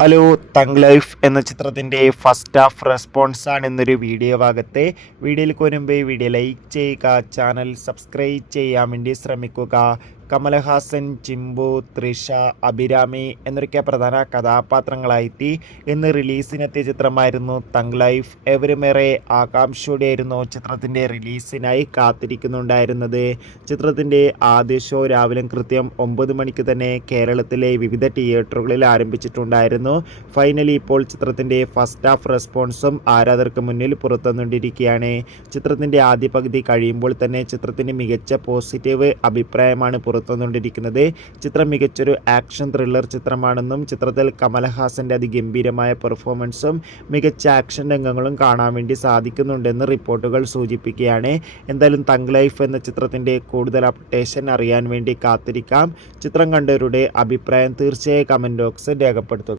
Hello, തങ് life എന്ന ചിത്രത്തിൻ്റെ first half റെസ്പോൺസാണ് ഇന്നൊരു വീഡിയോ ഭാഗത്തെ. വീഡിയോയിൽ വരുമ്പോൾ വീഡിയോ ലൈക്ക് ചെയ്യുക, ചാനൽ സബ്സ്ക്രൈബ് ചെയ്യാൻ വേണ്ടി ശ്രമിക്കുക. കമലഹാസൻ, ചിമ്പു, തൃഷ, അഭിരാമി എന്നൊക്കെ പ്രധാന കഥാപാത്രങ്ങളായിട്ട് ഇന്ന് റിലീസിനെത്തിയ ചിത്രമായിരുന്നു തങ് ലൈഫ്. ഏവരുമേറെ ആകാംക്ഷയോടെയായിരുന്നു ചിത്രത്തിൻ്റെ റിലീസിനായി കാത്തിരിക്കുന്നുണ്ടായിരുന്നത്. ചിത്രത്തിൻ്റെ ആദ്യ ഷോ രാവിലെ കൃത്യം 9 മണിക്ക് തന്നെ കേരളത്തിലെ വിവിധ തിയേറ്ററുകളിൽ ആരംഭിച്ചിട്ടുണ്ടായിരുന്നു. ഫൈനലി ഇപ്പോൾ ചിത്രത്തിൻ്റെ ഫസ്റ്റ് ഹാഫ് റെസ്പോൺസും ആരാധകർക്ക് മുന്നിൽ പുറത്തുവന്നുകൊണ്ടിരിക്കുകയാണ്. ചിത്രത്തിൻ്റെ ആദ്യ പകുതി കഴിയുമ്പോൾ തന്നെ ചിത്രത്തിന് മികച്ച പോസിറ്റീവ് അഭിപ്രായമാണ് പുറത്തുവന്നുകൊണ്ടിരിക്കുന്നത്. ചിത്രം മികച്ചൊരു ആക്ഷൻ ത്രില്ലർ ചിത്രമാണെന്നും ചിത്രത്തിൽ കമലഹാസൻ്റെ അതിഗംഭീരമായ പെർഫോമൻസും മികച്ച ആക്ഷൻ രംഗങ്ങളും കാണാൻ വേണ്ടി സാധിക്കുന്നുണ്ടെന്ന് റിപ്പോർട്ടുകൾ സൂചിപ്പിക്കുകയാണ്. എന്തായാലും തങ് ലൈഫ് എന്ന ചിത്രത്തിൻ്റെ കൂടുതൽ അപ്ഡേഷൻ അറിയാൻ വേണ്ടി കാത്തിരിക്കാം. ചിത്രം കണ്ടവരുടെ അഭിപ്രായം തീർച്ചയായും കമൻറ്റ് ബോക്സിൽ രേഖപ്പെടുത്തുക.